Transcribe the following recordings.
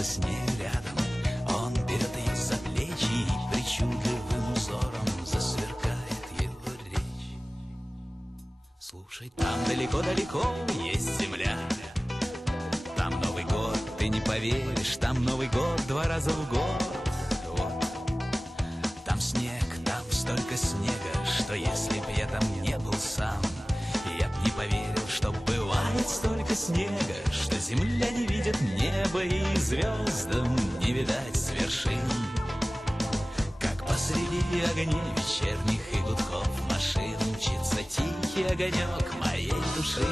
С ней рядом, он берет ее за плечи, и причудливым узором засверкает его речь. Слушай, там далеко-далеко есть земля, там Новый год, ты не поверишь, там Новый год 2 раза в год. Вот. Там снег, там столько снега, что если б я там не был сам, я б не поверил, что бывает столько снега, что земля не видит неба и звездам не видать с вершин. Как посреди огней вечерних и гудков машин мчится тихий огонек моей души.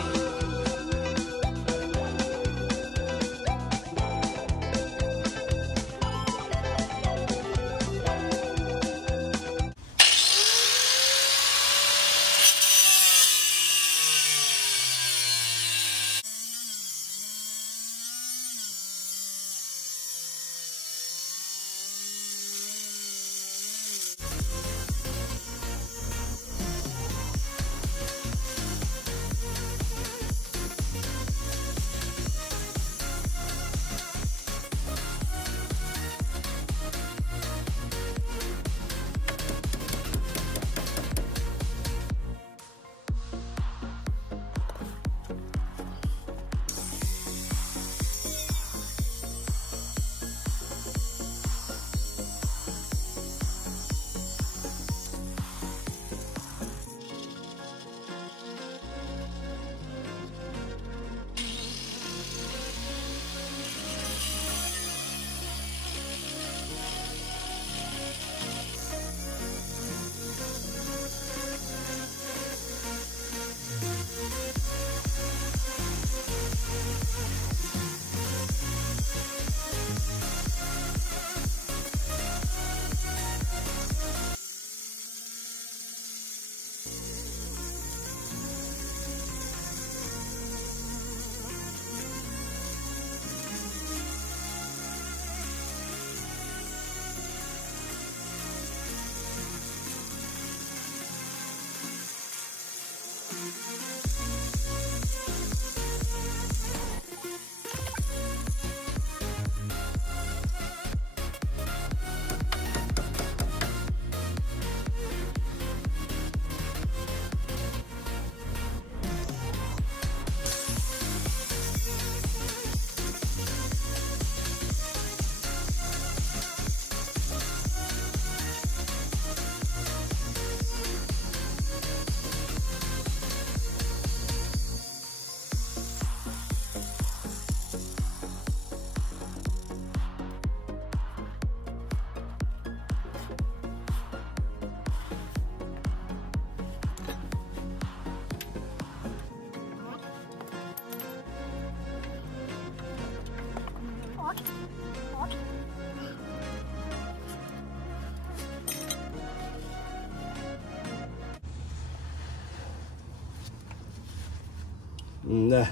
Да.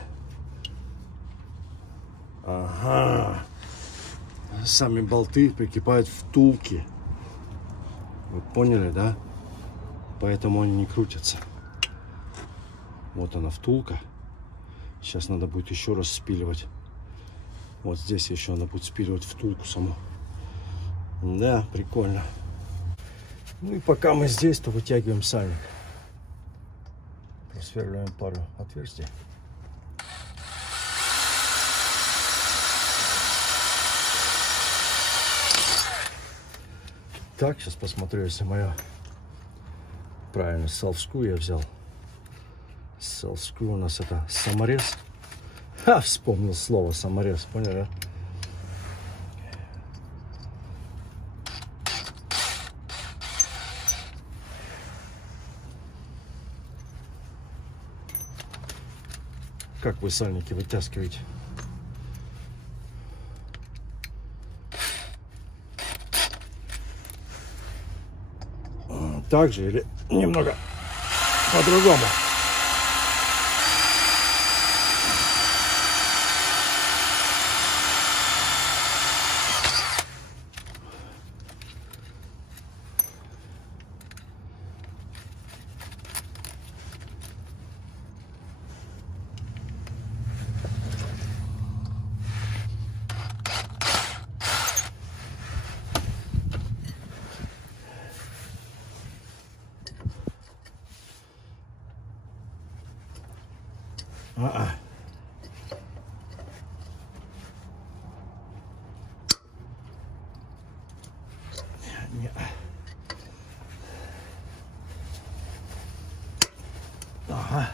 Ага. Сами болты прикипают втулки. Вы поняли, да? Поэтому они не крутятся. Вот она втулка. Сейчас надо будет еще раз спиливать. Вот здесь еще надо будет спиливать втулку саму. Да, прикольно. Ну и пока мы здесь, то вытягиваем сальник. Просверливаем пару отверстий. Так, сейчас посмотрю, если моя... Правильно, self-screw я взял. Self-screw у нас это саморез. Ха, вспомнил слово саморез, поняли? Как вы сальники вытаскиваете? Так же или немного по-другому? Не. Ага.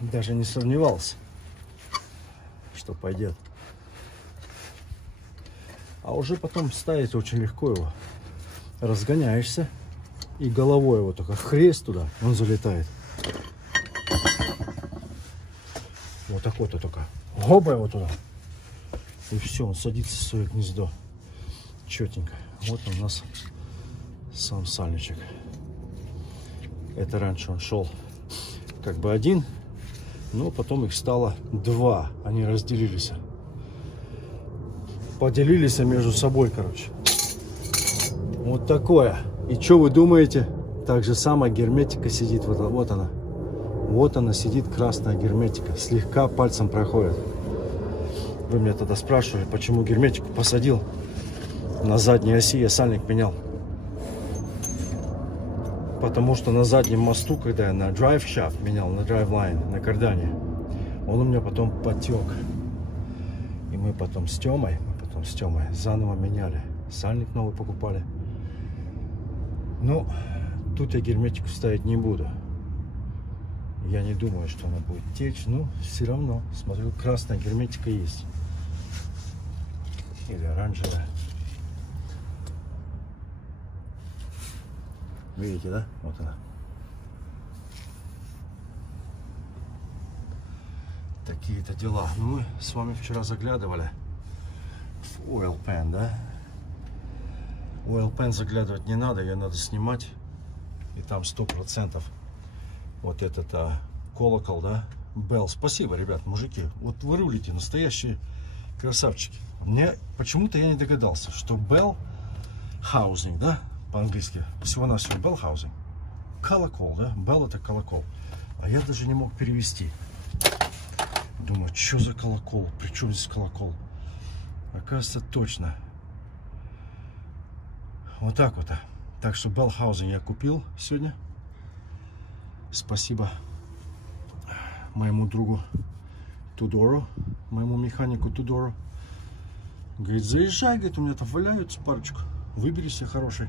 Даже не сомневался, что пойдет. А уже потом ставить очень легко его. Разгоняешься и головой его только в хрест туда, он залетает. Вот так вот только. Хоба его туда. И все, он садится в свое гнездо. Четенько. Вот у нас сам сальничек. Это раньше он шел как бы один, но потом их стало два. Они разделились. Поделились между собой, короче. Вот такое. И что вы думаете? Так же самая герметика сидит. Вот она. Вот она сидит, красная герметика. Слегка пальцем проходит. Вы меня тогда спрашивали, почему герметику посадил на задней оси. Я сальник менял. Потому что на заднем мосту, когда я на drive shaft менял, на drive line, на кардане, он у меня потом потек. И мы потом с Тёмой заново меняли. Сальник новый покупали. Но тут я герметику ставить не буду. Я не думаю, что она будет течь. Но все равно, смотрю, красная герметика есть. Или оранжевая. Видите, да? Вот она. Такие-то дела. Ну, мы с вами вчера заглядывали в oil pan, да? Oil pan заглядывать не надо, ее надо снимать. И там 100% вот этот колокол, да? Bell. Спасибо, ребят, мужики. Вот вы рулите, настоящие красавчики. Мне почему-то я не догадался, что Bell housing, да? По-английски. Всего-навсего bell housing. Колокол, да? Bell это колокол. А я даже не мог перевести. Думаю, что за колокол? При чем здесь колокол? Оказывается, точно. Вот так вот. Так что bell housing я купил сегодня. Спасибо моему другу Тудору, моему механику Тудору. Говорит, заезжай, говорит, у меня там валяются парочку. Выбери себе хороший.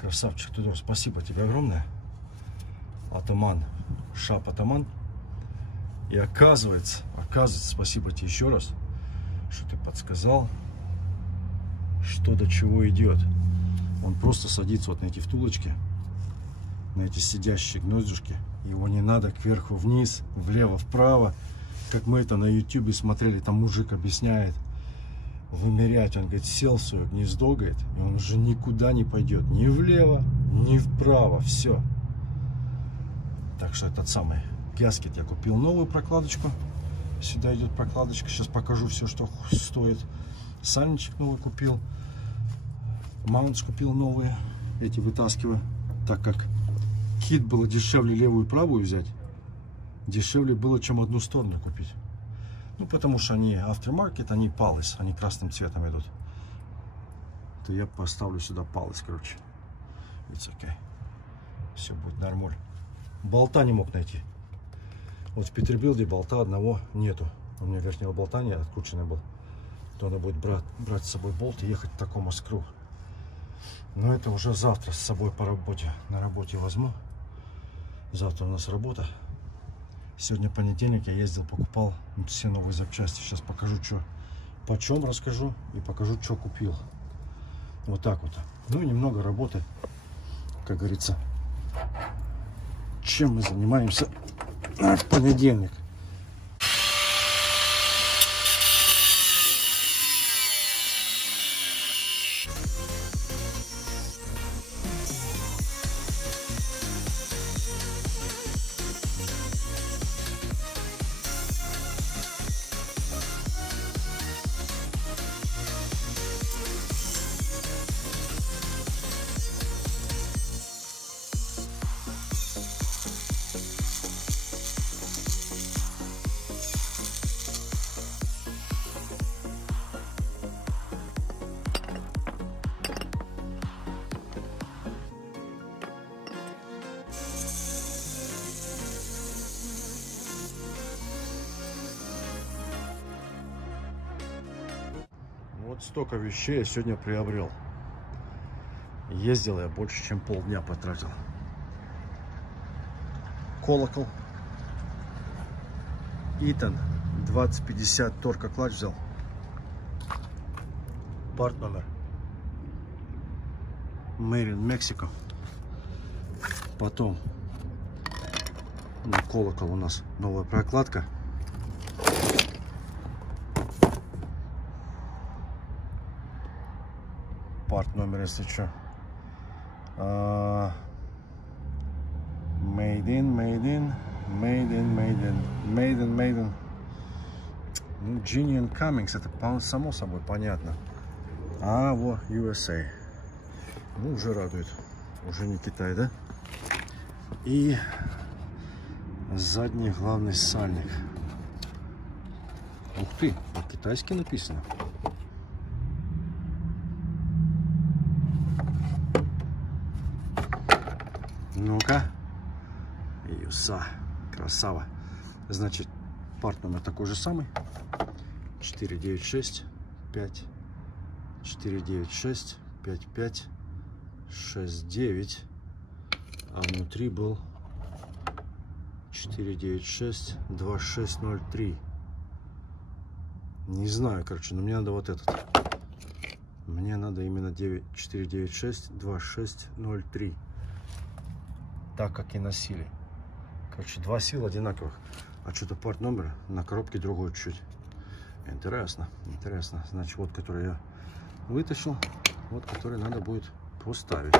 Красавчик Тудор, спасибо тебе огромное. Атаман, Шап Атаман. И оказывается, спасибо тебе еще раз, что ты подсказал, что до чего идет. Он просто садится вот на эти втулочки, на эти сидящие гнездышки. Его не надо кверху вниз, влево вправо, как мы это на YouTube смотрели, там мужик объясняет. Вымерять, он говорит, сел в свое гнездо, говорит, и он уже никуда не пойдет, ни влево, ни вправо, все. Так что этот самый Gaskit я купил новую прокладочку, сюда идет прокладочка, сейчас покажу все, что стоит. Сальничек новый купил, маунтс купил новые, эти вытаскиваю, так как кит было дешевле левую и правую взять, дешевле было, чем одну сторону купить. Ну, потому что они aftermarket, они палец, они красным цветом идут. То я поставлю сюда палец, короче. It's okay. Все будет нормально. Болта не мог найти. Вот в Петербилде болта одного нету. У меня верхнего болта нет, открученный был. То надо будет брать с собой болт и ехать к такому скру. Но это уже завтра с собой по работе. На работе возьму. Завтра у нас работа. Сегодня понедельник, я ездил, покупал все новые запчасти. Сейчас покажу, что почем расскажу и покажу, что купил. Вот так вот. Ну и немного работы, как говорится. Чем мы занимаемся в понедельник? Вот столько вещей я сегодня приобрел. Ездил я больше, чем полдня потратил. Колокол. Итан 2050 торка клатч взял. Парт номер. Made in Mexico. Потом на колокол у нас новая прокладка. Парт номер, если что. Made in. Ну, Genie and Cummings, это само собой понятно. А вот USA. Ну, уже радует. Уже не Китай, да? И задний главный сальник. Ух ты, по-китайски написано. Ну-ка. Юса. Красава. Значит, парт номер такой же самый. 496 5 496 55 69. А внутри был 496 2603. Не знаю, короче, но мне надо вот этот. Мне надо именно 496 2603. Так как и носили. Короче, два сила одинаковых. А что-то порт номер на коробке другой чуть-чуть. Интересно, интересно. Значит, вот который я вытащил, вот который надо будет поставить,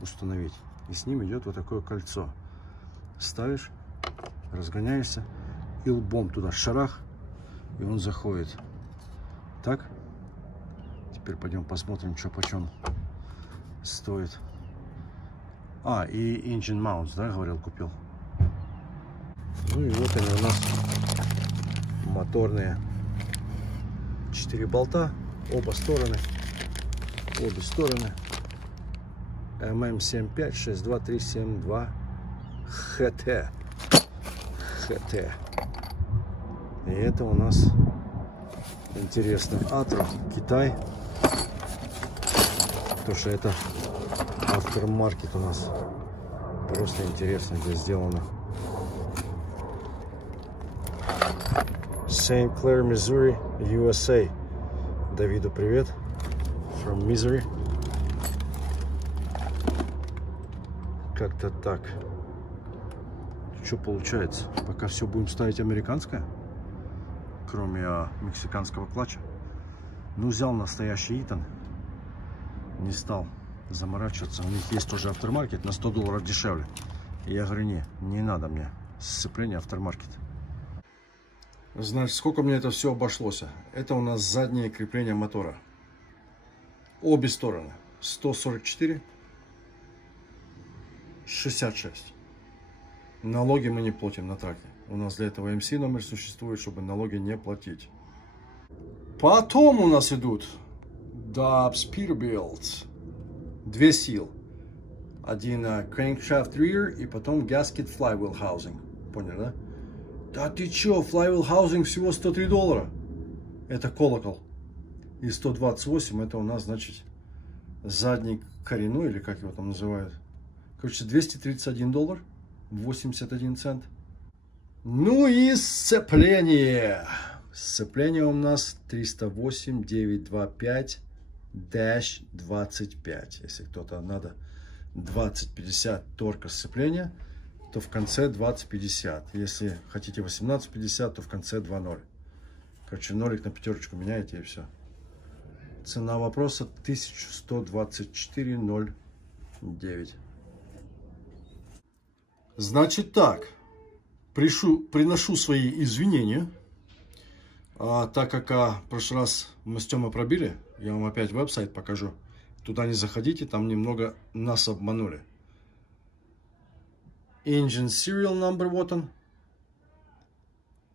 установить. И с ним идет вот такое кольцо. Ставишь, разгоняешься и лбом туда шарах, и он заходит. Так. Теперь пойдем посмотрим, что почем стоит. А, и engine mounts, да, говорил, купил. Ну и вот они у нас моторные. 4 болта, обе стороны. MM7562372 ХТ. И это у нас интересно. Атро, Китай. Потому что это автормаркет у нас. Просто интересно здесь сделано. St. Clair, Missouri, USA. Давиду привет. From Missouri. Как-то так. Что получается? Пока все будем ставить американское, кроме мексиканского клатча. Ну, взял настоящий Итан. Не стал заморачиваться. У них есть тоже автормаркет на $100 дешевле. И я говорю, не надо мне сцепление автормаркет. Значит, сколько мне это все обошлось? Это у нас заднее крепление мотора. Обе стороны. 144, 66. Налоги мы не платим на траке. У нас для этого МС номер существует, чтобы налоги не платить. Потом у нас идут Dobbs Peterbilt. 2 сил. Один crankshaft rear и потом gasket flywheel housing. Понял, да? Да ты чё, flywheel housing всего $103. Это колокол. И 128 это у нас, значит, задний коренной, или как его там называют. Короче, $231, 81 цент. Ну и сцепление. Сцепление у нас 308 925 20-25. Если кто-то надо 20-50 торка сцепления, то в конце 20-50. Если хотите 18-50, то в конце 2-0. Короче, нолик на пятерочку меняете и все. Цена вопроса 1124,09. Значит так, приношу свои извинения. Так как в прошлый раз мы с Тёмой пробили, я вам опять веб-сайт покажу. Туда не заходите, там немного нас обманули. Engine serial number, вот он.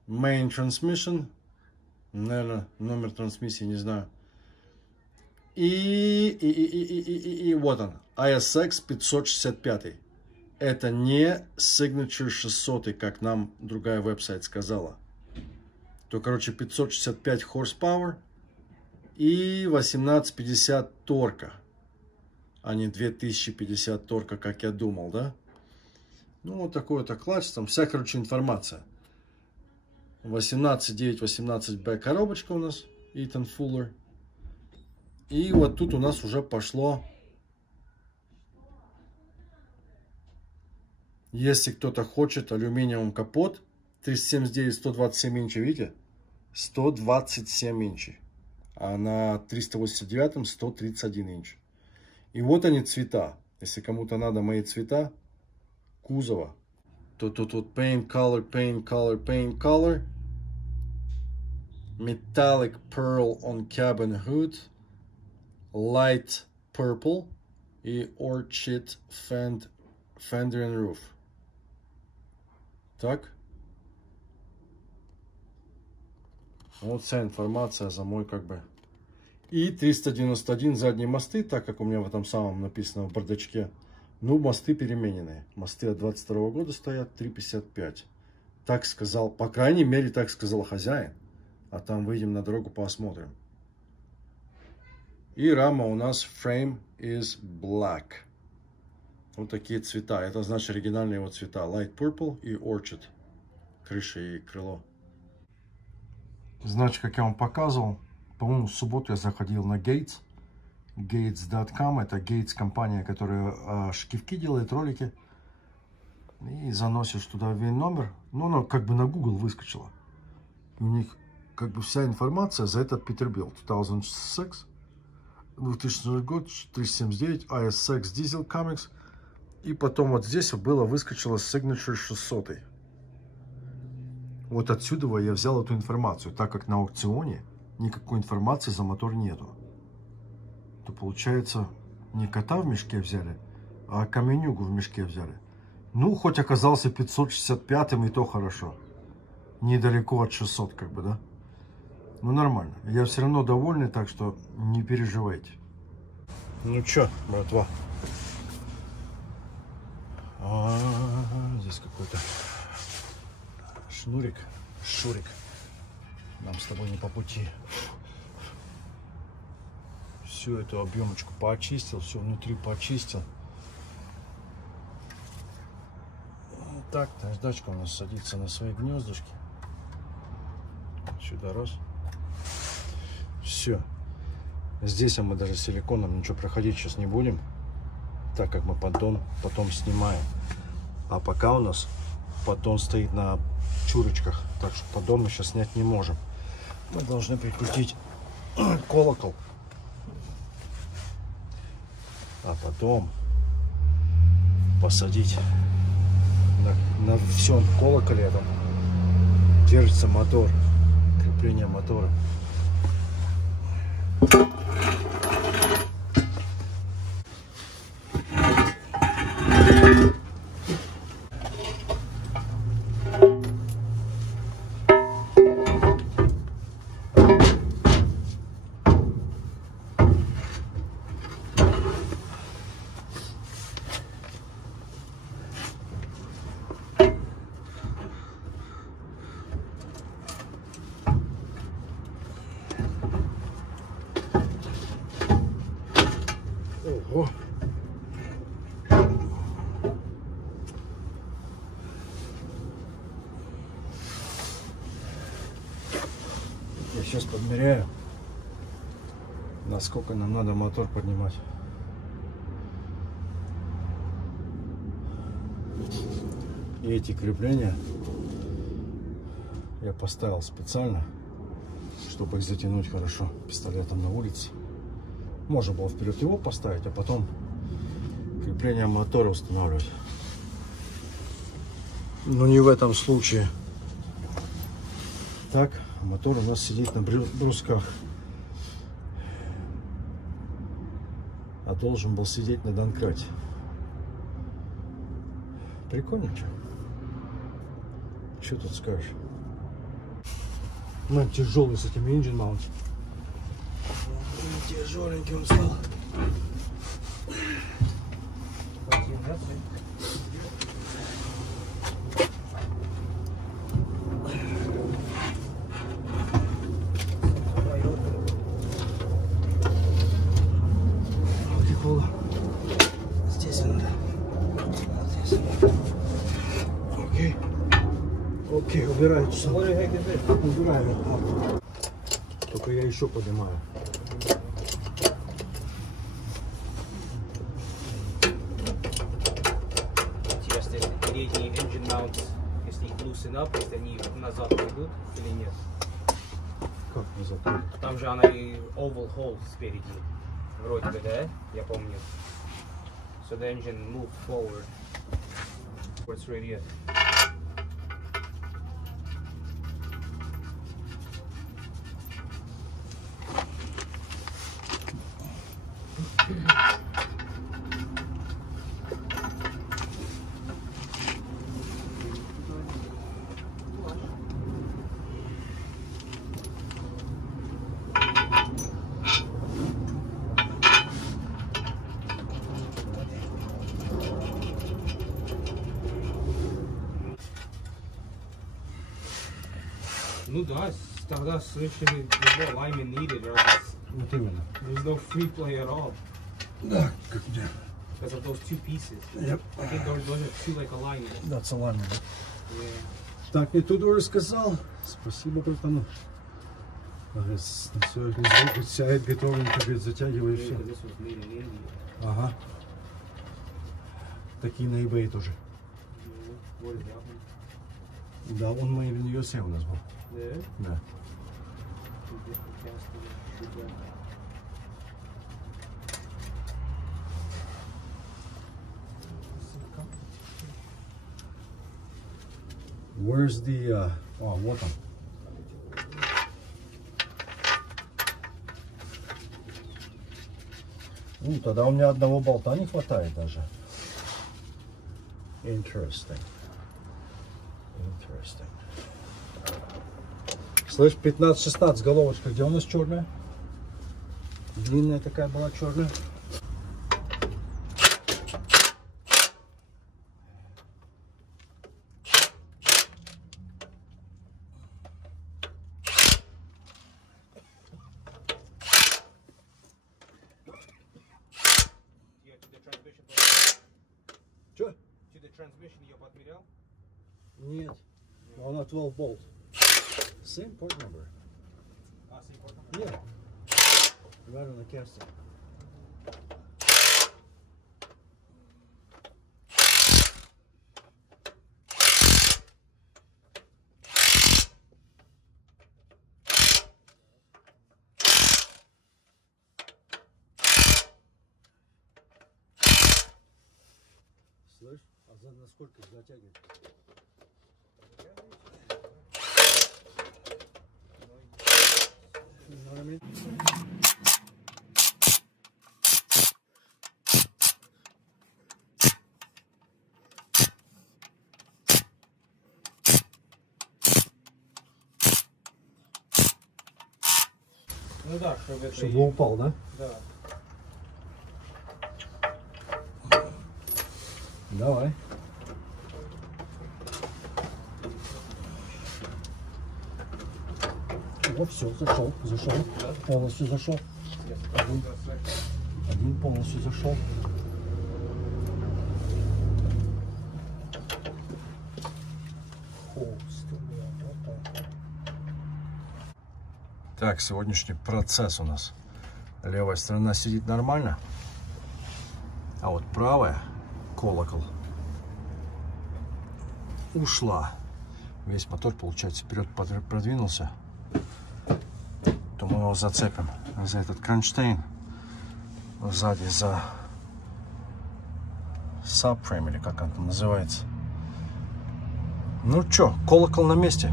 Main transmission. Наверное, номер трансмиссии, не знаю. И вот он. ISX 565. Это не Signature 600, как нам другая веб-сайт сказала. То, короче, 565 horsepower и 1850 торка, а не 2050 торка, как я думал, да? Ну, вот такой вот клатч, там вся, короче, информация. 18.9.18B коробочка у нас, Eaton Fuller. И вот тут у нас уже пошло, если кто-то хочет, алюминиевый капот, 379, 127 инчей, видите? 127 инчей. А на 389 131 инч. И вот они цвета. Если кому-то надо мои цвета кузова, то тут вот paint color, paint color, paint color. Metallic pearl on cabin hood. Light purple. И orchid fender and roof. Так. Вот вся информация за мой как бы. И 391 задние мосты, так как у меня в этом самом написано в бардачке. Ну, мосты перемененные. Мосты от 22 года стоят 3,55. Так сказал, по крайней мере, так сказал хозяин. А там выйдем на дорогу, посмотрим. И рама у нас frame is black. Вот такие цвета. Это значит оригинальные его цвета. Light purple и orchid. Крыша и крыло. Значит, как я вам показывал, по-моему, в субботу я заходил на Gates. Gates.com. Это Gates компания, которая шкивки делает, ролики. И заносишь туда VIN номер. Ну, она как бы на Google выскочила. И у них как бы вся информация за этот Peterbilt. 2006, 2000 год, 379, ISX Diesel Comics. И потом вот здесь было выскочило Signature 600. Вот отсюда я взял эту информацию, так как на аукционе никакой информации за мотор нету. То получается, не кота в мешке взяли, а каменюгу в мешке взяли. Ну, хоть оказался 565-м, и то хорошо. Недалеко от 600, как бы, да? Ну, нормально. Я все равно довольный, так что не переживайте. Ну, чё, братва? Здесь какой-то шнурик, шурик. Нам с тобой не по пути. Всю эту объемочку поочистил, все внутри почистил. Так, наждачка у нас садится на свои гнездышки. Сюда раз. Все. Здесь мы даже силиконом ничего проходить сейчас не будем, так как мы потом снимаем. А пока у нас поддон стоит на чурочках, так что поддон мы сейчас снять не можем. Мы должны прикрутить колокол, а потом посадить на всем колоколе этом держится мотор, крепление мотора. Ого. Я сейчас подмеряю. насколько нам надо мотор поднимать. И эти крепления я поставил специально, чтобы их затянуть хорошо пистолетом на улице. Можно было вперед его поставить, а потом крепление мотора устанавливать. Но не в этом случае. Так, мотор у нас сидит на брусках. А должен был сидеть на донкрате. Прикольненько. Что тут скажешь? Ну, тяжелый с этим engine mount. Тяжеленький он стал. Здесь надо. Здесь. Окей. Окей, убираю. Убираю. Только я еще поднимаю. Интересно, если передние engine mounts, если их loosen up, если они назад пойдут или нет? Как назад? Там же она и oval hole спереди. Вроде бы, да? Я помню. So the engine moved forward. What's right here? Ну да, тогда совершенно no alignment needed, or Вот именно. there's no free play at all Да, как где? because of those two pieces. Yep. I think those are two like alignment. That's alignment. Yeah. Так, не туда рассказал. Спасибо, братану. Все, сядет готовенько, говорит, затягивай все. Because this was made in India. Ага. Такие на eBay тоже. What is that one? Да, он made in USA у нас был. Yeah. Да. Where's the, о, вот он. Ну, тогда у меня одного болта не хватает даже. Interesting. Interesting. Слышь, 15-16 головочка, где у нас черная? Длинная такая была черная. Что? Transmission ее подмерял? Нет. Она 12 болт. Same port number. Same port number? Yeah. Right on the casting. Слышь, а за насколько затягивает? You know what I mean? Ну да, чтобы это... Чтобы упал, да? Да. Давай. Вот все, зашел. Полностью зашел. Один полностью зашел. Так, сегодняшний процесс у нас. Левая сторона сидит нормально. А вот правая, колокол, ушла. Весь мотор, получается, вперед продвинулся. То мы его зацепим за этот кронштейн. Сзади за сабфрейм, или как он там называется. Ну чё, колокол на месте.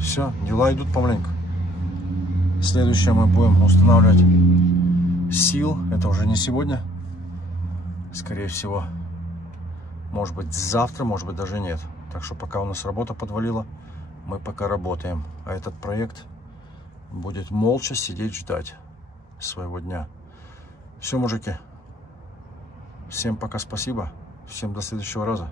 Все, дела идут помаленьку. Следующее мы будем устанавливать сил. Это уже не сегодня. Скорее всего, может быть завтра, может быть даже нет. Так что пока у нас работа подвалила, мы пока работаем. А этот проект будет молча сидеть ждать своего дня. Все, мужики. Всем пока, спасибо. Всем до следующего раза.